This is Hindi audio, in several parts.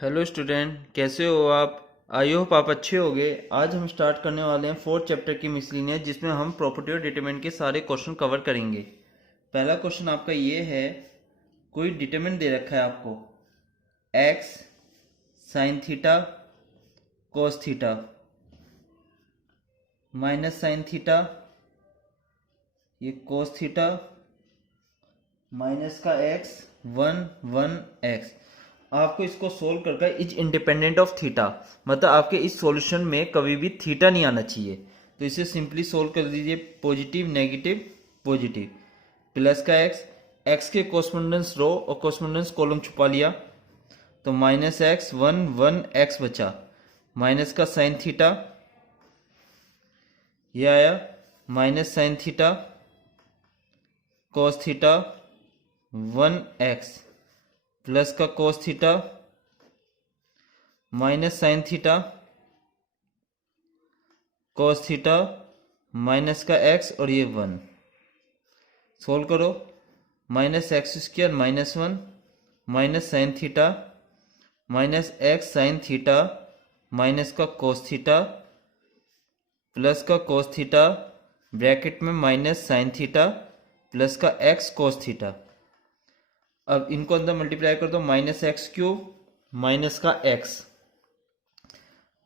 हेलो स्टूडेंट, कैसे हो आप। आई होप आप अच्छे होंगे। आज हम स्टार्ट करने वाले हैं फोर्थ चैप्टर की मिसलिनियस, जिसमें हम प्रॉपर्टी और डिटरमिनेंट के सारे क्वेश्चन कवर करेंगे। पहला क्वेश्चन आपका ये है, कोई डिटरमिनेंट दे रखा है आपको x sine theta cos theta minus sine theta, ये कोस थीटा माइनस का एक्स 1 1 एक्स। आपको इसको सोल्व करके इज इंडिपेंडेंट ऑफ थीटा, मतलब आपके इस सॉल्यूशन में कभी भी थीटा नहीं आना चाहिए। तो इसे सिंपली सोल्व कर दीजिए। पॉजिटिव नेगेटिव पॉजिटिव, प्लस का एक्स, एक्स के कोरस्पोंडेंस रो और कोरस्पोंडेंस कॉलम छुपा लिया, तो माइनस एक्स 1 1 एक्स बचा। माइनस का साइन थीटा, ये आया minus sine theta cos theta 1 x, plus का cos theta minus sine theta cos theta minus का एक्स और ये 1। सोल्व करो, minus x square minus 1 minus sine theta minus x sine theta minus का कोस थीटा प्लस का कोस थीटा ब्रैकेट में माइनस साइन थीटा प्लस का एक्स कोस थीटा। अब इनको अंदर मल्टीप्लाई कर दो, माइनस एक्स क्यूब माइनस का एक्स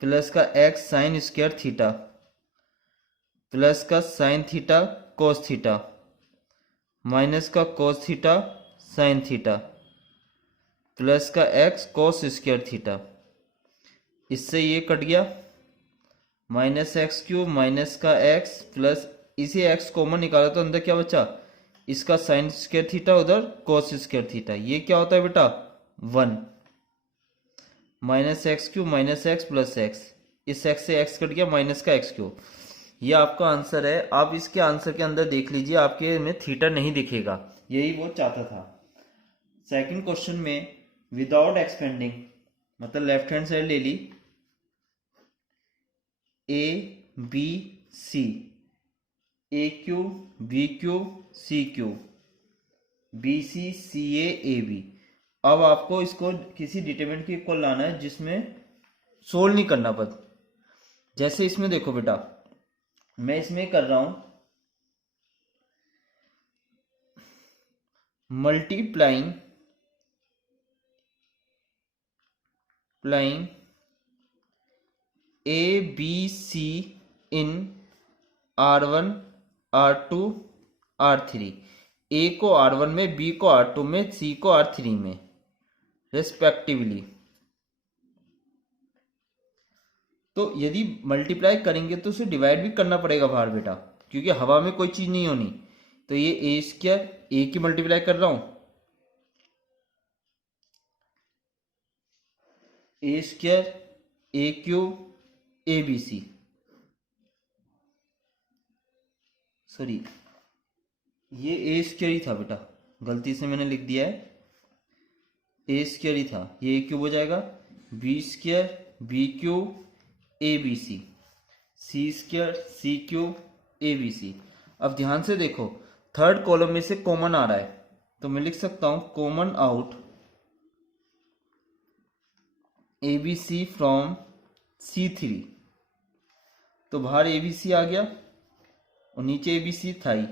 प्लस का x sine square theta plus का sine theta cos theta minus का cos theta sine theta plus का एक्स कोस स्क्वायर थीटा। इससे ये कट गया, माइनस एक्स क्यूब माइनस का एक्स प्लस इसे एक्स कॉमन निकाला तो अंदर क्या बचा, इसका साइन स्क्वायर थीटा उधर कोस स्क्वायर थीटा। ये क्या होता है बेटा 1, minus x cube minus x plus x, इस एक्स से एक्स कट गया माइनस का एक्स क्यूब। ये आपका आंसर है। आप इसके आंसर के अंदर देख लीजिए, आपके में थीटा नहीं दिखेगा, यही वो चाहता था। सेकंड क्वेश्चन में विदाउट एक्सपेंडिंग, मतलब लेफ्ट हैंड साइड ले ली, A B C, A Q B Q C Q B C C A B. अब आपको इसको किसी डिटरमिनेंट के इक्वल लाना है जिसमें सोल्व नहीं करना पड़ता। जैसे इसमें देखो बेटा, मैं इसमें कर रहा हूं मल्टीप्लाइंग ए बी सी इन R1 R2 R3, ए को R1 में, बी को R2 में, सी को R3 में रेस्पेक्टिवली। तो यदि मल्टीप्लाई करेंगे तो उसे डिवाइड भी करना पड़ेगा बाहर बेटा, क्योंकि हवा में कोई चीज नहीं होनी। तो ये ए स्क्वायर, ए की मल्टीप्लाई कर रहा हूं, A square A cube A B C, sorry ये ए स्क्वायर ही था बेटा, गलती से मैंने लिख दिया है, ए स्क्वायर ही था, ये ए क्यूब हो जाएगा, B square B cube A B C square C cube A B C. अब ध्यान से देखो, थर्ड कॉलम में से कॉमन आ रहा है, तो मैं लिख सकता हूं common out A B C from C3। तो बाहर ए बी सी आ गया और नीचे ए बी सी था ही,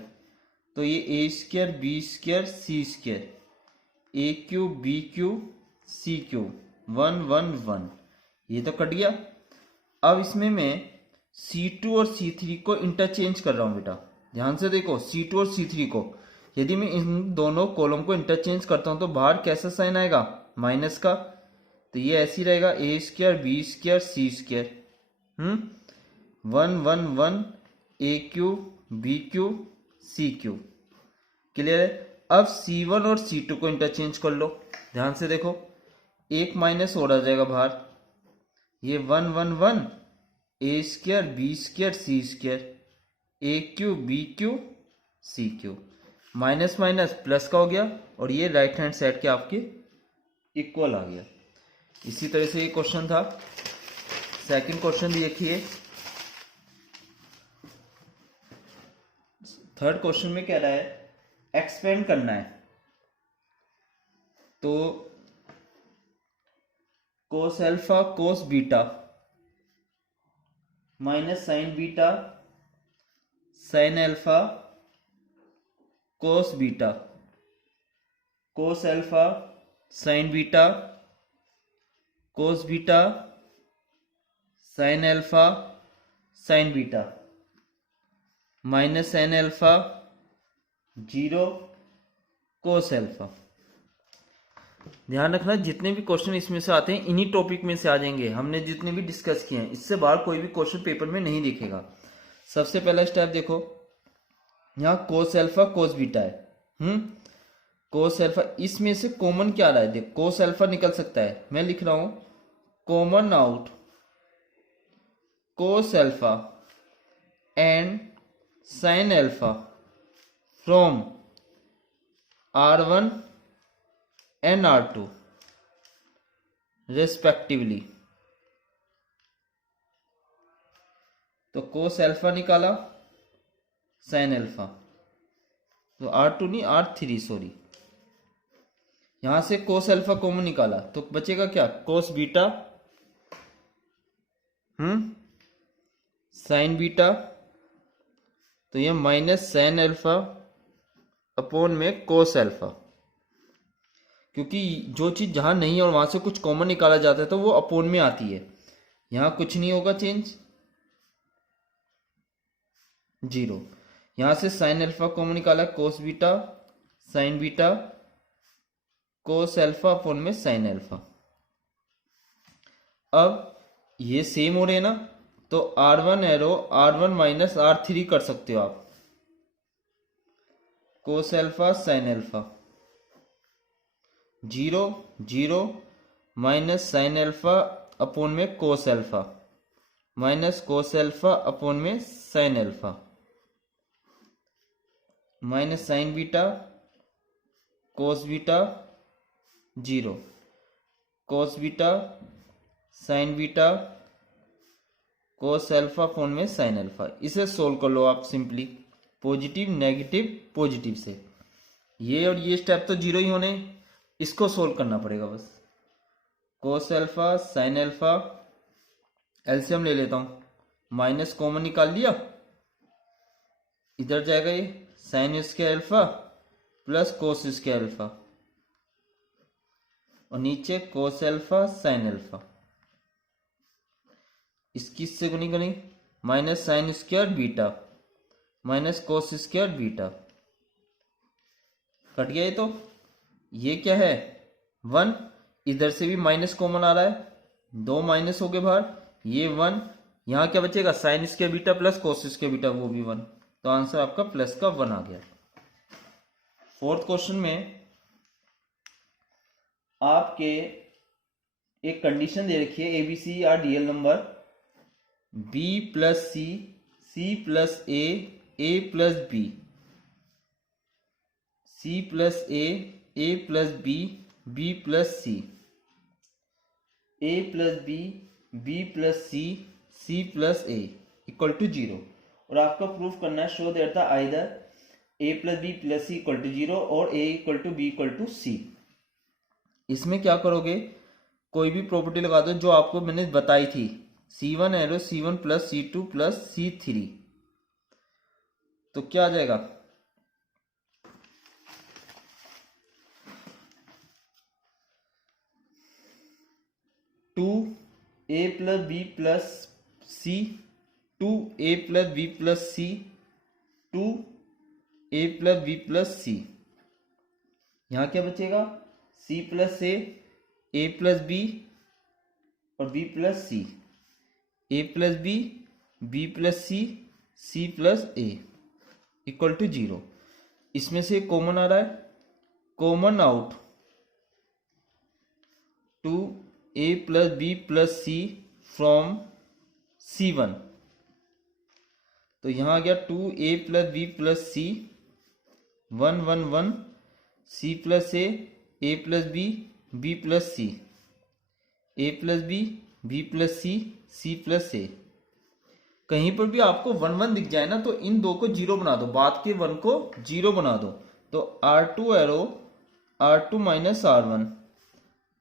तो ये A square B square C square A cube B cube C cube 1 1 1, ये तो कट गया। अब इसमें मैं C2 और C3 को इंटरचेंज कर रहा हूं बेटा, ध्यान से देखो, C2 और C3 को यदि मैं इन दोनों कॉलम को इंटरचेंज करता हूं तो बाहर कैसा साइन आएगा, माइनस का। तो ये ऐसे ही रहेगा, ए स्क्वायर बी स्क्वायर सी स्क्वायर 1 1 1 ए cube B cube C cube. Clear है। अब C1 और C2 को इंटरचेंज कर लो, ध्यान से देखो, एक माइनस और आ जाएगा बाहर, ये 1 1 1 ए square B square C square A cube B cube C cube, minus minus plus का हो गया और ये राइट हैंड साइड के आपके इक्वल आ गया। इसी तरह से ये क्वेश्चन था। सेकंड क्वेश्चन देखिए, थर्ड क्वेश्चन में कह रहा है एक्सपेंड करना है, तो cos alpha cos beta minus sine beta sine alpha cos beta cos alpha sign beta cos beta sine alpha sign beta minus sine alpha 0 cos alpha. ध्यान रखना जितने भी क्वेश्चन इसमें से आते हैं इन्हीं टॉपिक में से आ जाएंगे। हमने जितने भी डिस्कस किए हैं इससे बाहर कोई भी क्वेश्चन पेपर में नहीं दिखेगा। सबसे पहला स्टेप देखो, यहाँ कोस अल्फा कोस बीटा है। कोस अल्फा, इसमें से कॉमन क्या आ रहा है? देख कोस अल्फा निकल सकता है, मैं लिख रहा हूं common out cos alpha and sine alpha from R1 and R2 respectively. तो कोस अल्फा निकाला, साइन अल्फा, तो R2 नहीं R3 सॉरी, यहां से कोस अल्फा कॉमन निकाला तो बचेगा क्या? कोस बीटा साइन बीटा, तो ये माइनस साइन अल्फा अपॉन में कोस अल्फा, क्योंकि जो चीज जहां नहीं है और वहां से कुछ कॉमन निकाला जाता है तो वो अपॉन में आती है। यहां कुछ नहीं होगा चेंज, 0। यहां से साइन अल्फा कॉमन निकाला, कोस beta sine beta cos alpha upon में साइन अल्फा। अब ये सेम हो रहे हैं ना, तो R1 arrow R1 minus R3 कर सकते हो आप, cos alpha sine alpha 0 0 minus sine alpha upon में cos alpha minus cos alpha upon में sine alpha minus sine beta cos beta 0 cos beta sine beta cos alpha upon में साइन अल्फा। इसे सोल्व कर लो आप सिंपली, पॉजिटिव नेगेटिव पॉजिटिव से। ये और ये स्टेप तो 0 ही होने, इसको सोल्व करना पड़ेगा बस। कोस अल्फा साइन अल्फा, एलसीएम ले लेता हूं, माइनस कॉमन निकाल लिया, इधर जाएगा ये sine square alpha plus cos square alpha, और नीचे कोस अल्फा साइन अल्फा, इसकी इससे गुनी गुनी minus sine square beta minus cos square beta, cut गया ये। तो ये क्या है 1, इधर से भी माइनस कॉमन आ रहा है, 2 माइनस हो गए बाहर, ये 1, यहां क्या बचेगा sine square beta plus cos square beta, वो भी 1, तो आंसर आपका प्लस का 1 आ गया। फोर्थ क्वेश्चन में आपके एक कंडीशन दे रखी है, एबीसी या DL number B plus C plus A plus B, C plus A plus B plus C, A plus B plus C plus A equal to 0। और आपको प्रूफ करना है, show that the either A plus B plus C equal to 0 और A equal to B equal to C. इसमें क्या करोगे, कोई भी प्रॉपर्टी लगा दो जो आपको मैंने बताई थी, C1 arrow C1 plus C2 plus C3, तो क्या आ जाएगा 2a plus B plus C 2a plus B plus C 2a plus B plus C. यहां क्या बचेगा c plus a plus B और b plus C, a plus B plus C plus a equal to 0। इसमें से कॉमन आ रहा है, common out 2a plus B plus C from C1, तो यहां आ गया 2a plus B plus C 1 1 1 c plus a plus B plus C, a plus B plus C plus a। कहीं पर भी आपको 1 1 दिख जाए ना तो इन दो को 0 बना दो, बाद के 1 को 0 बना दो, तो R2 arrow R2 minus R1,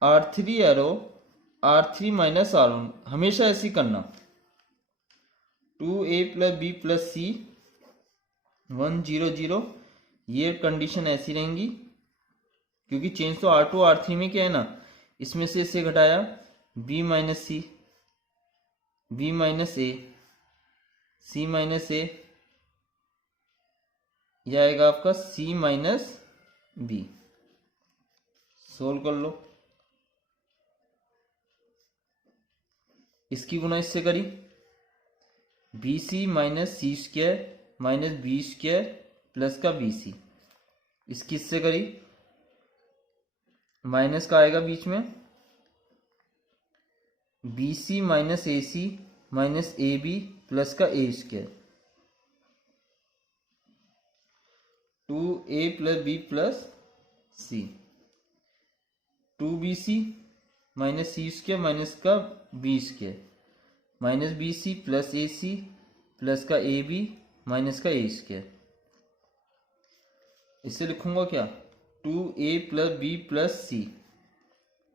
R3 arrow R3 minus R1, हमेशा ऐसे ही करना। 2A plus B plus C 1 0 0, ये कंडीशन ऐसी रहेंगी क्योंकि चेंज तो R2 R3 में क्या है ना, इसमें से इसे घटाया B माइनस सी, B माइनस ए, C माइनस ए, यह आएगा आपका C माइनस बी। सोल्व कर लो। इसकी गुना इससे करी, B C minus C square minus B square plus का बी सी, इसकी इससे करी, माइनस का आएगा बीच में, B C minus A C minus A B plus का A square, 2A plus B plus C, 2BC minus C square minus का B square minus B C plus A C plus का ए बी माइनस का ए स्क्वायर। इसे लिखूंगा क्या, 2A प्लस बी प्लस सी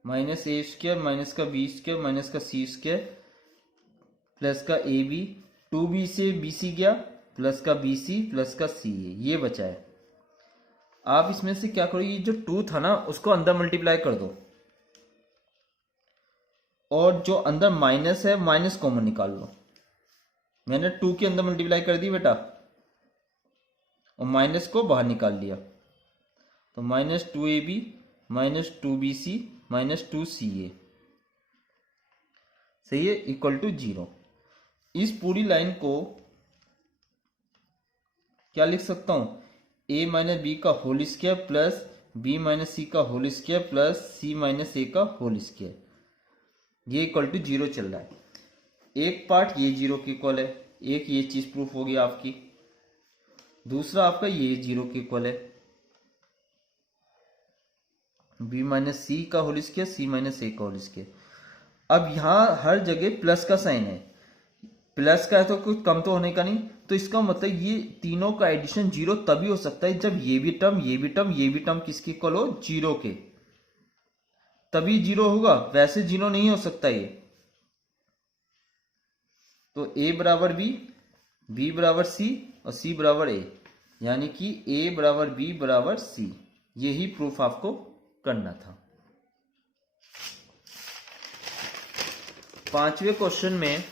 माइनस ए स्क्वायर माइनस का बी स्क्वायर माइनस का सी स्क्वायर प्लस का ए बी, 2B से बी सी गया प्लस का बी सी प्लस का सी, ये बचा है। आप इसमें से क्या करो, ये जो 2 था ना उसको अंदर मल्टीप्लाई कर दो, और जो अंदर माइनस है माइनस कॉमन निकाल लो। मैंने 2 के अंदर मल्टीप्लाई कर दी बेटा, और माइनस को बाहर निकाल लिया, तो minus 2AB minus 2BC minus 2CA, सही है, इक्वल टू 0। इस पूरी लाइन को क्या लिख सकता हूं, a माइनस बी का whole square plus b minus C का whole square plus c minus A का होल स्क्वायर, ये इक्वल टू 0 चल रहा है। एक पार्ट ये 0 के इक्वल है, एक ये चीज प्रूफ होगी आपकी, दूसरा आपका ये 0 के इक्वल है, b माइनस सी का whole square c minus A का होल स्क्वायर। अब यहां हर जगह प्लस का साइन है, प्लस का है तो कुछ कम तो होने का नहीं, तो इसका मतलब ये तीनों का एडिशन 0 तभी हो सकता है जब ये भी टर्म ये भी टर्म ये भी टर्म किसके इक्वल हो, 0 के, तभी 0 होगा, वैसे 0 नहीं हो सकता ये। तो a बराबर b बराबर c और c बराबर a, यानी कि a बराबर b बराबर c, यही प्रूफ आपको करना था। 5वें क्वेश्चन में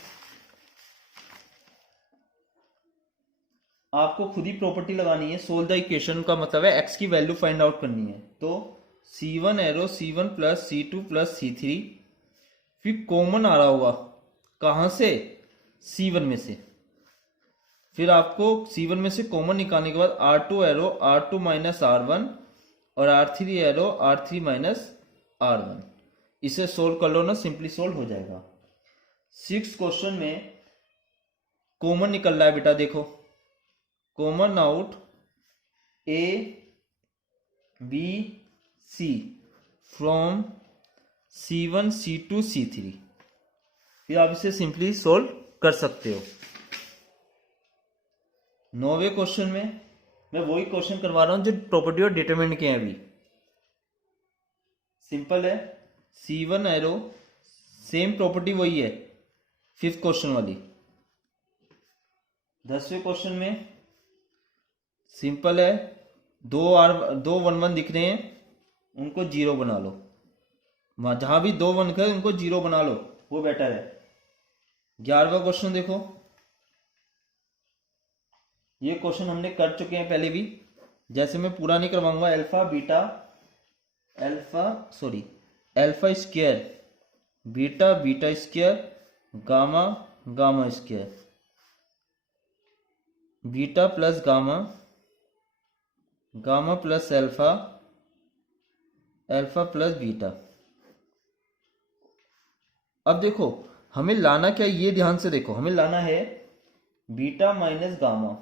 आपको खुद ही प्रॉपर्टी लगानी है, सोल्व द इक्वेशन का मतलब है x की वैल्यू फाइंड आउट करनी है। तो c1 arrow c1 plus c2 plus c3, फिर कॉमन आ रहा होगा कहां से, c1 में से, फिर आपको c1 में से कॉमन निकालने के बाद r2 arrow r2 minus r1 और r3 arrow r3 minus r1, इसे सोल्व कर लो ना, सिंपली सोल्व हो जाएगा। 6 क्वेश्चन में कॉमन निकल रहा है बेटा, देखो common out a b c from c1 c2 c3, फिर आप इसे सिंपली सोल्व कर सकते हो। 9वें क्वेश्चन में मैं वही क्वेश्चन करवा रहा हूं जो प्रॉपर्टी और डिटरमिनेंट के हैं अभी, सिंपल है, c1 एरो सेम प्रॉपर्टी वही है 5th क्वेश्चन वाली। 10वें क्वेश्चन में सिंपल है, दो 1 1 दिख रहे हैं, उनको 0 बना लो, जहां भी 2 1 है उनको 0 बना लो, वो बेटर है। 11वां क्वेश्चन देखो, ये क्वेश्चन हमने कर चुके हैं पहले भी, जैसे मैं पूरा नहीं करवाऊंगा। Alpha square beta beta square gamma gamma square, beta plus gamma gamma plus alpha alpha plus beta. अब देखो हमें लाना क्या, ये ध्यान से देखो, हमें लाना है beta minus gamma,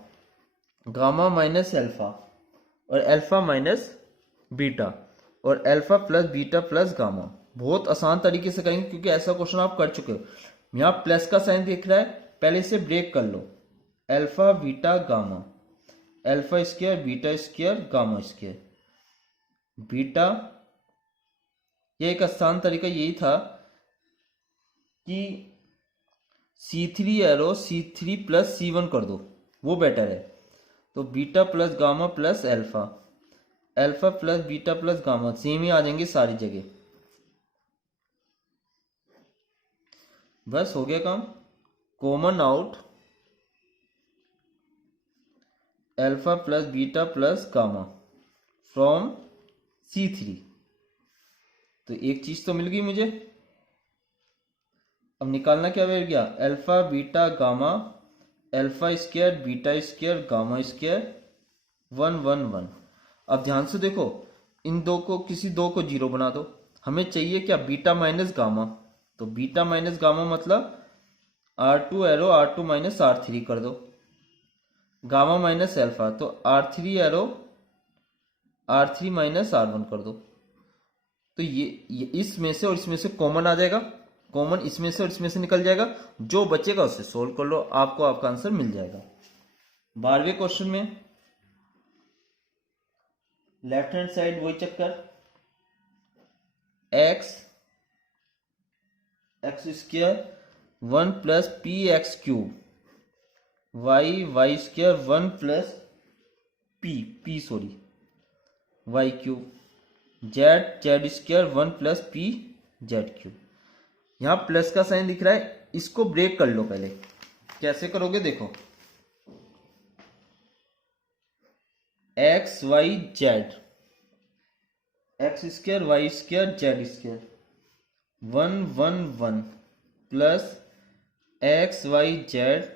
gamma minus alpha और अल्फा माइनस बीटा और alpha plus beta plus gamma. बहुत आसान तरीके से करेंगे क्योंकि ऐसा क्वेश्चन आप कर चुके हो। यहां प्लस का साइन दिख रहा है, पहले इसे ब्रेक कर लो, alpha beta gamma, alpha square beta square gamma square, beta, ये एक आसान तरीका यही था कि C3 arrow C3 plus C1 कर दो, वो बेटर है। तो beta plus gamma plus alpha, alpha plus beta plus gamma same ही आ जाएंगे सारी जगह। बस हो गया काम। Common out alpha plus beta plus gamma from C3। तो एक चीज तो मिल गई मुझे। अब निकालना क्या रह गया, alpha beta gamma, alpha square beta square gamma square 1 1 1। अब ध्यान से देखो, इन दो को किसी दो को जीरो बना दो। हमें चाहिए क्या, बीटा माइनस गामा। तो बीटा माइनस गामा मतलब R2 arrow R2 minus R3 कर दो, गामा माइनस अल्फा तो R3 arrow R3 minus R1 कर दो। तो ये इसमें से और इसमें से कॉमन आ जाएगा, कॉमन इसमें से और इसमें से निकल जाएगा, जो बचेगा उससे सोल्व कर लो, आपको आपका आंसर मिल जाएगा। 12वें क्वेश्चन में लेफ्ट हैंड साइड वही चक्कर, X square 1 plus P X cube, Y square 1 plus Y cube, Z square 1 plus P Z cube. यहां प्लस का साइन दिख रहा है, इसको ब्रेक कर लो पहले। कैसे करोगे देखो, X Y Z, X square Y square Z square 1 1 1 plus X Y Z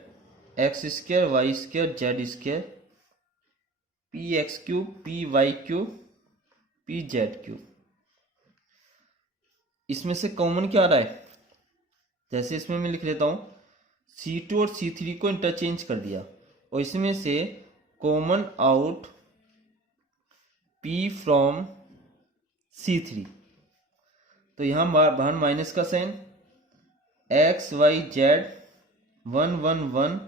X square Y square Z square P X cube P Y cube P Z cube. इसमें से कॉमन क्या आ रहा है, जैसे इसमें मैं लिख लेता हूं C2 और C3 को इंटरचेंज कर दिया, और इसमें से common out P from C3। तो यहां बाहर माइनस का sign, X Y Z 1 1 1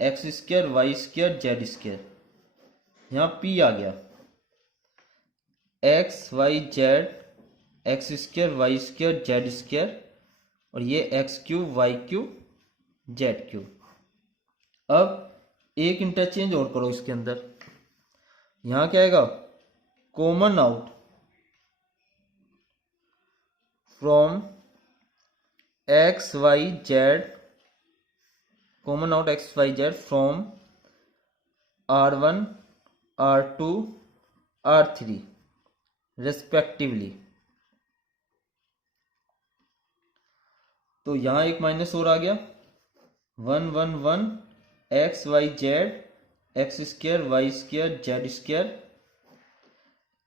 X square Y square Z square, यहां P आ गया, X Y Z X square Y square Z square, और ये X cube Y cube Z cube. अब एक इंटरचेंज और करो इसके अंदर, यहां क्या आएगा, common out from X Y Z, common out X Y Z from R1 R2 R3 respectively. तो यहां एक माइनस और आ गया, 1 1 1 X Y Z X square Y square Z square,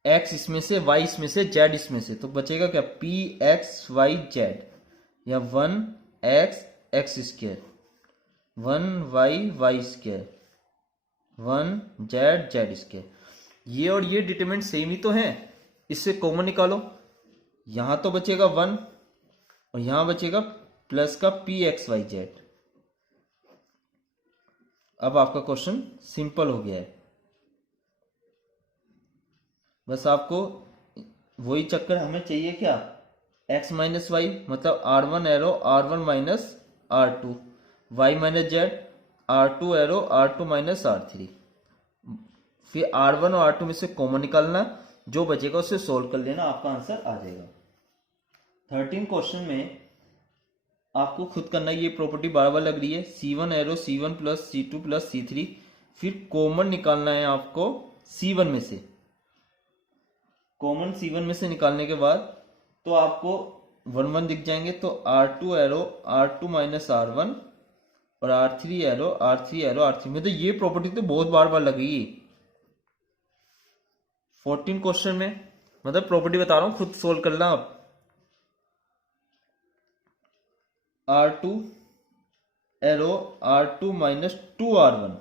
X इसमें से वाई इसमें से जेड इसमें से, तो बचेगा क्या, पी एक्स वाई जेड, या 1 X X square 1 Y square 1 Z Z square. ये और ये डिटरमिनेंट सेम ही तो है, इससे कॉमन निकालो। यहां तो बचेगा 1 और यहां बचेगा प्लस का पी एक्स वाई जेड। अब आपका क्वेश्चन सिंपल हो गया है। बस आपको वही चक्कर हमें चाहिए क्या, x माइनस वाई मतलब R1 arrow R1 minus R2, Y minus Z R2 arrow R2 minus R3, फिर R1 और R2 में से कॉमन निकालना, जो बचेगा उसे सोल्व कर लेना, आपका आंसर आ जाएगा। 13 क्वेश्चन में आपको खुद करना, ये प्रॉपर्टी बार बार लग रही है, C1 arrow C1 plus C2 plus C3, फिर कॉमन निकालना है आपको C1 में से। कॉमन C1 में से निकालने के बाद तो आपको 1 1 दिख जाएंगे, तो R2 arrow R2 minus R1 और R3 एरो R3 में। तो ये प्रॉपर्टी तो बहुत बार बार लगेगी। 14 क्वेश्चन में मतलब प्रॉपर्टी बता रहा हूं, खुद सोल्व करना आप। R2 arrow R2 minus 2R1,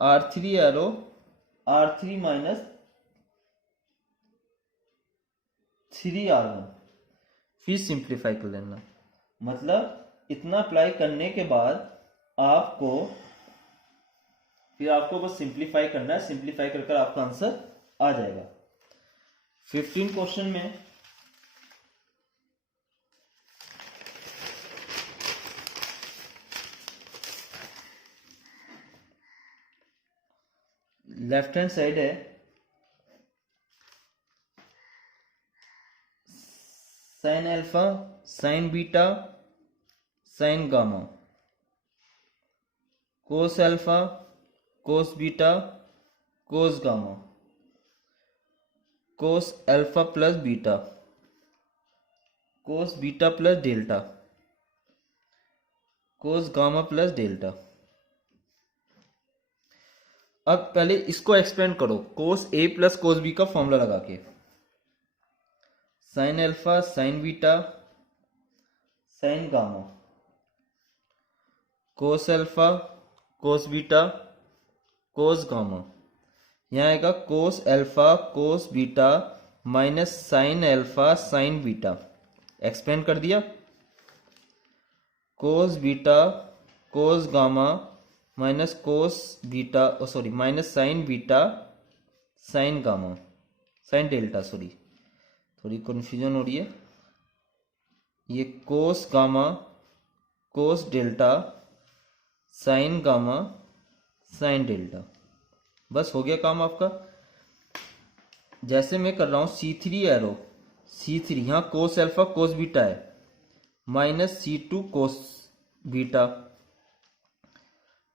R3 arrow R3 minus 3R1, फिर सिंप्लीफाई कर लेना। मतलब इतना अप्लाई करने के बाद आपको बस सिंप्लीफाई करना है, सिंप्लीफाई कर आपका आंसर आ जाएगा। 15 क्वेश्चन में लेफ्ट हैंड साइड है sine alpha, sign beta, sign gamma, cos alpha, cos beta, cos gamma, cos alpha plus beta, cos beta plus delta, cos gamma plus delta. अब पहले इसको एक्सपेंड करो कोस ए प्लस कोस बी का फॉर्मूला लगा के। Sine alpha, sign beta, sign gamma, cos alpha, cos beta, cos gamma. यहाँ आएगा cos alpha cos beta minus sine alpha sign beta. Expand कर दिया, cos beta cos gamma minus cos beta sorry minus sine beta sine gamma sine delta, sorry थोड़ी कन्फ्यूजन हो रही है। ये कोस गामा कोस delta sign gamma sine delta. बस हो गया काम आपका। जैसे मैं कर रहा हूं C3 एरो, C3 यहाँ कोस अल्फा कोस बीटा है minus C2 cos beta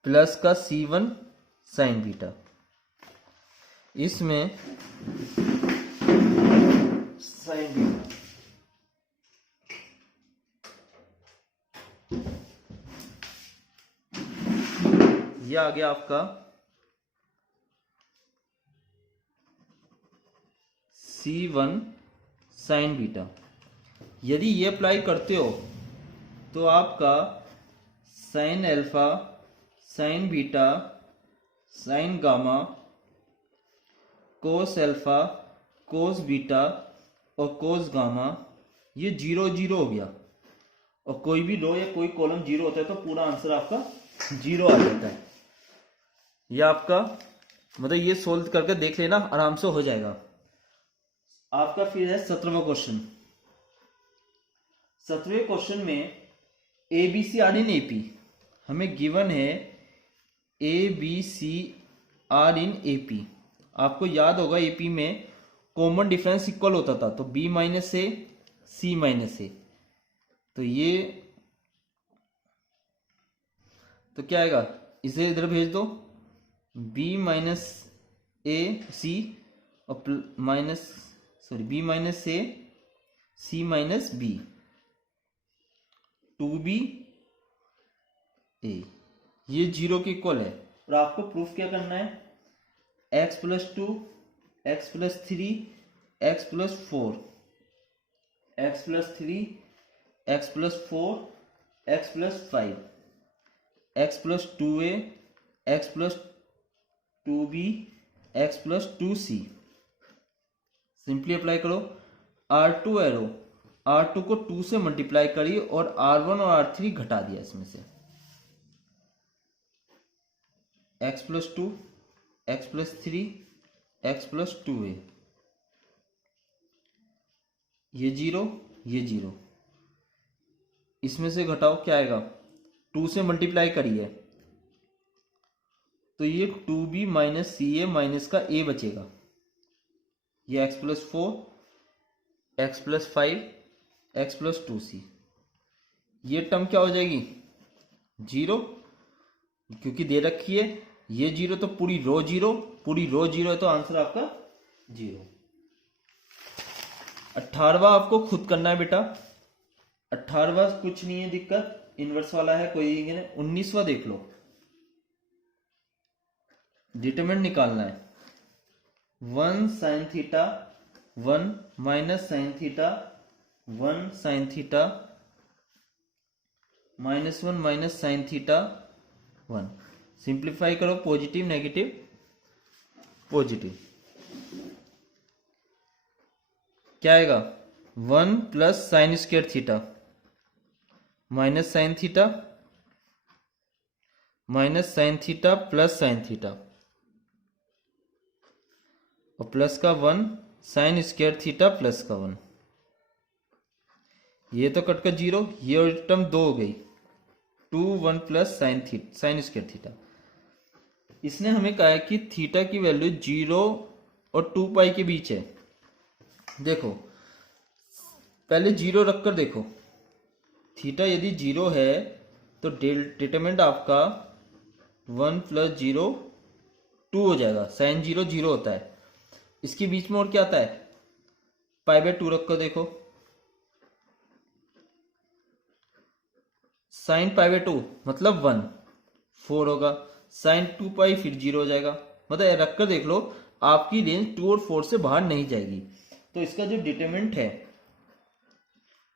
plus का C1 साइन बीटा। इसमें साइन बीटा ये आ गया आपका C1 साइन बीटा। यदि ये अप्लाई करते हो तो आपका sine alpha sign beta sine gamma cos alpha cos beta और कोस गामा ये 0 0 हो गया। और कोई भी रो या कोई कॉलम 0 होता है तो पूरा आंसर आपका 0 आ जाता है। ये आपका मतलब ये सोल्व करके देख लेना, आराम से हो जाएगा आपका। फिर है 17वां क्वेश्चन। 17वें क्वेश्चन में A B C are in AP हमें गिवन है। A B C are in AP, आपको याद होगा एपी में कॉमन डिफरेंस इक्वल होता था, तो B minus A C minus ए। तो ये तो क्या आएगा, इसे इधर भेज दो, बी माइनस ए सी और minus sorry B minus A C minus B 2b ए, ये 0 के इक्वल है। और आपको प्रूफ क्या करना है, x plus 2 x plus 3 x plus 4 x plus 3 x plus 4 x plus 5 x plus 2a x plus 2b x plus 2c। Simply apply करो। R2 एरो, R2 को 2 से मल्टीप्लाई करिए और R1 और R3 घटा दिया इसमें से। x plus 2 x plus 3 x plus 2a, ये 0 ये 0, इसमें से घटाओ क्या आएगा, 2 से मल्टीप्लाई करिए तो ये 2b माइनस सी ए माइनस का a बचेगा। ये x plus 4 x plus 5 x plus 2c, ये टर्म क्या हो जाएगी 0, क्योंकि दे रखी है ये 0 तो पूरी रो 0, पूरी रो 0 है तो आंसर आपका 0। 18वां आपको खुद करना है बेटा। 18वां कुछ नहीं है दिक्कत, इनवर्स वाला है कोई नहीं। 19वां देख लो, डिटरमिनेंट निकालना है। 1 sine theta 1 minus sine theta 1 sign theta minus 1 minus sine theta 1। Simplify करो, पॉजिटिव नेगेटिव पॉजिटिव, क्या आएगा 1 plus sign square theta minus sine theta minus sine theta plus sine theta और प्लस का 1 साइन स्क्वायर थीटा प्लस का 1। ये तो कट का 0, ये और टर्म 2 हो गई, 2 1 प्लस साइन स्क्वायर थीटा। इसने हमें कहा है कि थीटा की वैल्यू 0 और 2 पाई के बीच है। देखो पहले 0 रखकर देखो, थीटा यदि 0 है तो डिटरमिनेंट आपका 1 + 0 2 हो जाएगा। साइन 0 0 होता है। इसके बीच में और क्या आता है, π/2 रखकर देखो, साइन π/2 मतलब 1 4 होगा, साइन 2 पाई फिर 0 हो जाएगा। मतलब रखकर देख लो, आपकी रेंज 2 और 4 से बाहर नहीं जाएगी। तो इसका जो डिटरमिनेंट है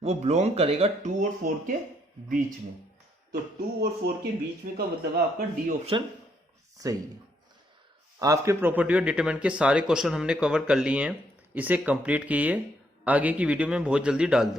वो बिलोंग करेगा 2 और 4 के बीच में। तो 2 और 4 के बीच में का मतलब है आपका डी ऑप्शन सही है। आपके प्रॉपर्टी और डिटरमिनेंट के सारे क्वेश्चन हमने कवर कर लिए हैं। इसे कंप्लीट कीजिए, आगे की वीडियो में बहुत जल्दी डाल दूँ।